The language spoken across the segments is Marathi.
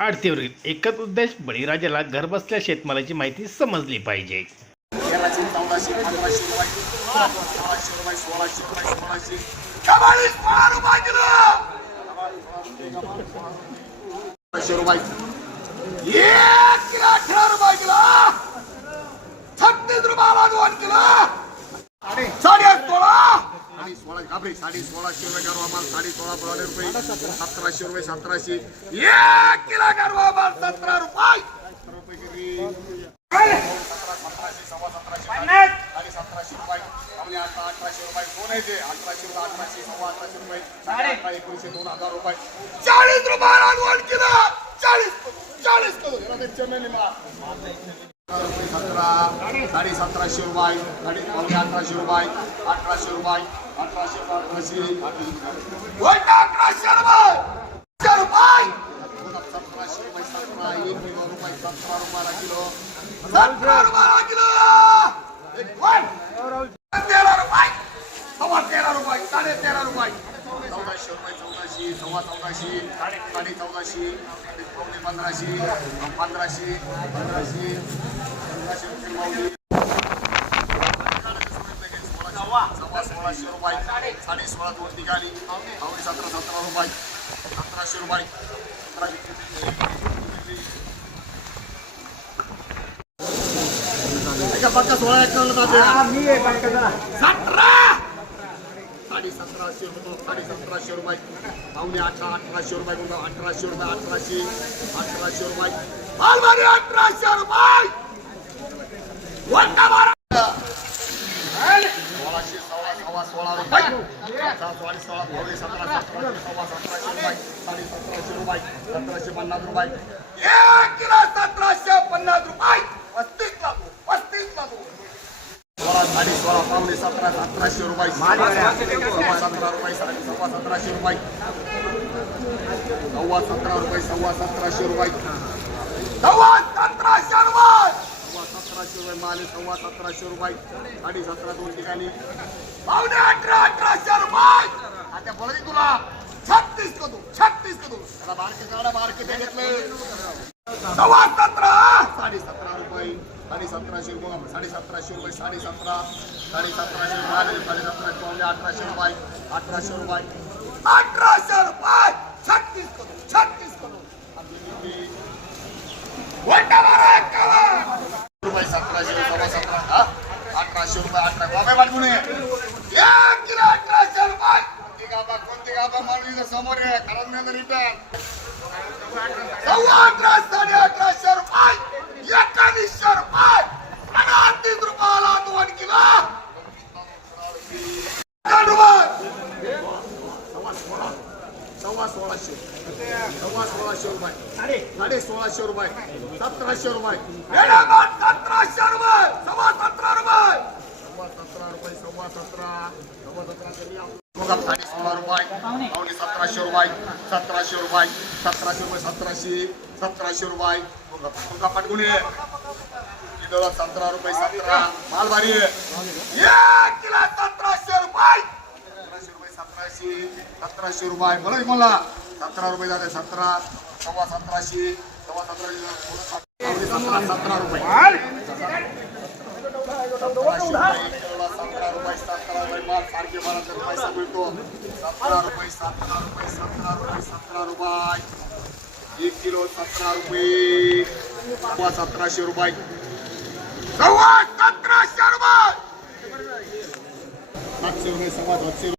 आडतीवरील एकच उद्देश बळीराजाला घरबसल्या शेतमालाची माहिती समजली पाहिजे. तेराशे चौदाशे पंधराशे सोळाशे रुपये सोळाशे रुपये सोळाशे सोळाशे रुपये एक किलो अठरा रुपये किलो. छत्तीस रुपयाला दोन किलो. साडे घाबरे साडे सोळाशे रुपये गरवा माल साडे सोळा सोळा रुपये. सतराशे रुपये सतराशे. एक किलो गरवा माल सतरा रुपये. रुपये सतराशे सव्वा सतराशे. आणि सतराशे रुपये. पावणे अठरा अठराशे रुपये कोण आहे ते? अठराशे रुपये अठराशे सव्वा अठराशे रुपये. साडे अठरा एकोणीसशे दोन हजार रुपये. चाळीस रुपयाला दोन किलो. चाळीस चाळीस किलो. चेन्नई रुपये सतरा साडे सतराशे रुपये साडे पावणे अठराशे रुपये अठराशे रुपये अठराशे अठराशे. अठराशे रुपये अठराशे रुपये सतराशे रुपये सतरा एक किलो रुपये सतरा रुपयाला किलो सतरा रुपयाला किलो एक वन तेरा रुपये सव्वा तेरा रुपये साडे तेरा रुपये चौदाशे रुपये चौदाशे सव्वा चौदाशे साडे चौदाशे पावणे पंधराशे पंधराशे पंधराशे पंधराशे रुपये माऊली सव्वा सोळाशे रुपये साडे सोळा दोन ठिकाणी पावणे सतरा सतरा रुपये सतराशे रुपये एका पक्का सोळा एकावन्न सतरा साडे सतराशे रुपये साडे सतराशे रुपये पावणे अठरा अठराशे रुपये गुंड अठराशे रुपये अठराशे अठराशे रुपये मालवारी अठराशे रुपये वंदा बारा सोळाशे सोळा सव्वा सोळा रुपये सहा सोळा सोळा पावणे सतरा सतराशे सव्वा सतराशे रुपये साडे सतराशे रुपये सतराशे पन्नास रुपये एक किलो सतराशे पन्नास रुपये पस्तीस लागू पस्तीस लागू सोळा साडे सोळा पावणे सतरा सतराशे रुपये. सव्वा सतरा रुपये साडे सव्वा सतराशे रुपये. सव्वा सतरा रुपये सव्वा सतराशे रुपये. सव्वा सतराशे रुपये. सव्वा सतराशे रुपये माले सव्वा सतराशे रुपये. साडे सतरा दोन ठिकाणी. पावणे अठरा अठराशे रुपये. आता बोला तुला छत्तीस कदू छत्तीस कदू त्याला बारके काढा बारके ते घेतलं. सव्वा सतरा साडे सतरा रुपये साडे सतराशे रुपये साडे सतराशे रुपये साडे सतरा साडे सतराशे रुपये साडे सतराशे पावणे अठराशे रुपये अठराशे रुपये अठराशे रुपये छत्तीस करू छत्तीस करू रुपये सतराशे सव्वा सतरा अठराशे रुपये अठरा बाबा पाठवून एक किलो अठराशे रुपये. कोणती गाबा कोणती गाबा माणूस समोर आहे खराब नाही रिटर्न. सव्वा अठरा साडे अठराशे रुपये एकोणीसशे रुपये. आणि अडतीस रुपयाला दोन किलो सव्वा सोळाशे सव्वा सोळाशे रुपये. साडे सोळाशे रुपये. सतराशे रुपये. सतराशे रुपये. सव्वा सतरा रुपये सव्वा सतरा रुपये सव्वा सतरा सव्वा सतरा कमी आहे. बघा, साडे सोळा रुपये पावणे सतराशे रुपये सतराशे रुपये सतराशे रुपये सतराशे सतराशे रुपये. बघा, बघा, सतरा रुपये सतरा. माल भारी एक किलो सतराशे रुपये. सतराशे रुपये सतराशे सतराशे रुपये. बोला मला सतरा रुपये जाते सतरा. सव्वा सतराशे. सव्वा सतराशे सतरा सतरा सतरा रुपये सतराशे रुपये किलोला सतरा रुपये सतरा रुपये माल सारखे मला तर पैसा मिळतो सतरा रुपये सतरा रुपये सतरा रुपये सतरा रुपये एक किलो सतरा रुपये सतराशे रुपये सव्वा सतराशे रुपये सातशे रुपये सव्वा सातशे रुपये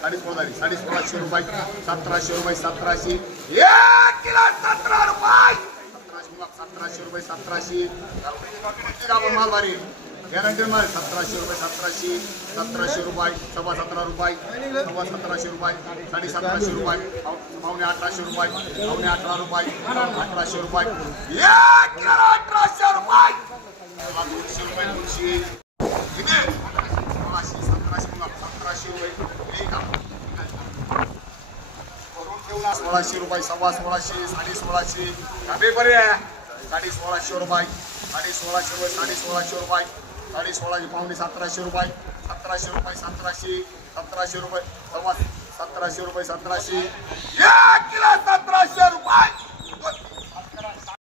साडे सोळा साडे सोळाशे रुपये सतराशे रुपये सतराशे एक किलो सतरा रुपये सतराशे मग सतराशे रुपये सतराशे किती माल भारी गॅरंटी माल सतराशे रुपये सतराशे सतराशे रुपये सव्वा सतरा रुपये सव्वा सतराशे रुपये साडे सतराशे रुपये पावणे अठराशे रुपये पावणे अठरा रुपये अठराशे रुपये. अठराशे रुपये. दोनशे रुपये दोनशे. किती सोळाशे सतराशे सतराशे रुपये. हे करून सोळाशे रुपये सव्वा सोळाशे साडे सोळाशे. कमी बरे साडे सोळाशे रुपये साडे सोळाशे रुपये साडे सोळाशे रुपये. साडे सोळाशे पाहुणे सतराशे रुपये सतराशे रुपये सतराशे सतराशे रुपये सव्वा सतराशे रुपये सतराशे. एक किलो सतराशे रुपये!